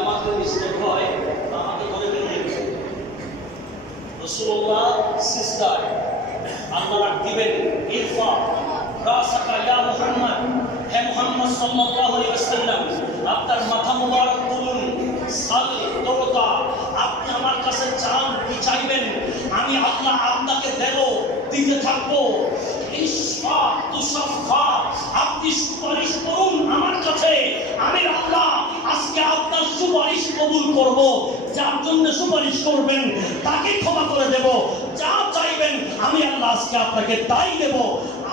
আমাকে মিস্টেক হয় আমাকে ধরে ফেলবেন। রাসূলুল্লাহ সিস্টার আল্লাহ রাখ দিবেন ইরফা রাসাকা ইয়া মুহাম্মদ, হে মুহাম্মদ সাল্লাল্লাহু আলাইহি ওয়াসাল্লাম আপনার মাথা মুবারক তুলুন। সাল তোতা আপনি আমার কাছে চান কি চাইবেন আমি আল্লাহ আপনাকে দেব, দিতে থাকবো। ইশফা তুশফা আপনি সুপারিশ করুন আমার কাছে, আমি আল্লাহ আজকে আপনার সুপারিশ কবুল করব। যার জন্য সুপারিশ করবেন তাকে ক্ষমা করে দেব, যা চাইবেন আমি আল্লাহ আজকে আপনাকে তাই দেব।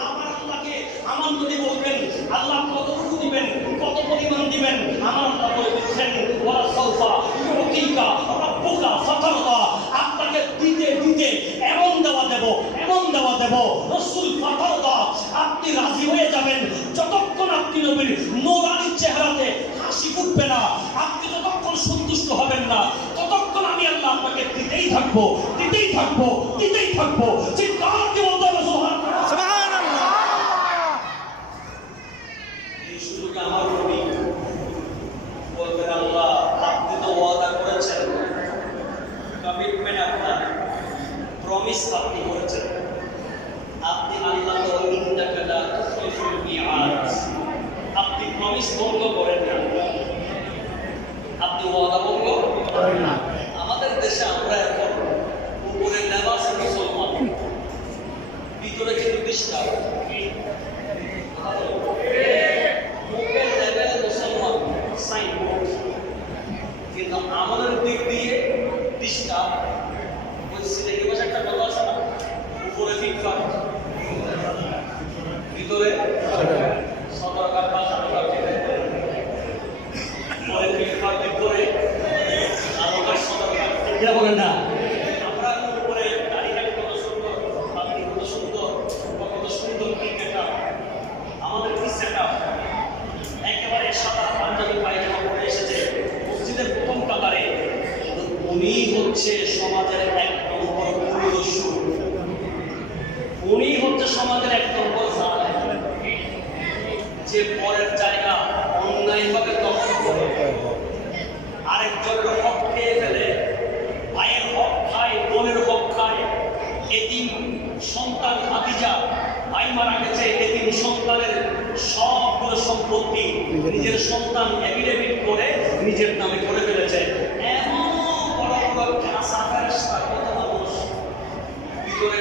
আমার আল্লাহকে আমার যদি বলবেন আল্লাহ কতটুকু দিবেন, কত পরিমাণ দিবেন, আমার আল্লাহ বলে দিচ্ছেন ওয়া সাউফা ইউতিকা রাব্বুকা ফাতারদা আপনাকে দিতে দিতে এমন দেওয়া দেব, এমন দেওয়া দেব রাসূল ফাতারদা আপনি রাজি হয়ে যাবেন। যতক্ষণ আপনি নবীর নূরানি চেহারাতে হাসি ফুটবে না, আপনি যতক্ষণ সন্তুষ্ট হবেন না, ততক্ষণ আমি আল্লাহ আপনাকে দিতেই থাকবো, দিতেই থাকবো, দিতেই থাকবো। চিৎকার দিয়ে বলতে হবে সুবহানাল্লাহ। এই সুযোগে আমার নবী বলবেন আল্লাহ আপনি তো ওয়াদা করেছেন, কমিটমেন্ট আপনার, প্রমিস আপনি করেছেন, আপনি আল্লাহ তো ইন্নাকা লা তুখলিফুল মিআদ, আপনি প্রমিস ভঙ্গ করেন না, আপনি ওয়াদা ভঙ্গ করেন না। আমাদের দেশে আমরা এখন উপরে লেবাস মুসলমান, ভিতরে কিন্তু ডিস্টার্ব, মুখের লেভেলে মুসলমান সাইনবোর্ড, কিন্তু আমাদের দিক দিয়ে ডিস্টার্ব। ওই সিলেটি ভাষা একটা কথা আছে না, উপরে ফিটফাট ভিতরে সতর্কার ভাষা ভিতরে আলোকার সতর্কার এটা বলেন না। আমরা উপরে দাড়িটাকে কত সুন্দর, আপনি কত সুন্দর, কত সুন্দর ক্রিকেটার, আমাদের কি সেট আপ, একেবারে সাদা পাঞ্জাবি পায়জামা পরে এসেছে মসজিদের প্রথম কাতারে, উনি হচ্ছে সমাজের এক নম্বর পরিদর্শক, উনি হচ্ছে সমাজের এক নম্বর জালেম, যে পরের জায়গা অন্যায়ভাবে দখল করে আরেকজনের হক খেয়ে ফেলে, ভাইয়ের হক খায়, বোনের হক খায়। এতিম সন্তান খাদিজা, ভাই মারা গেছে, এতিম সন্তানের সবগুলো সম্পত্তি নিজের সন্তান এফিডেভিট করে নিজের নামে করে ফেলেছে। এমন বড় বড় কাঁচা ফেরেশতা কত মানুষ ভিতরে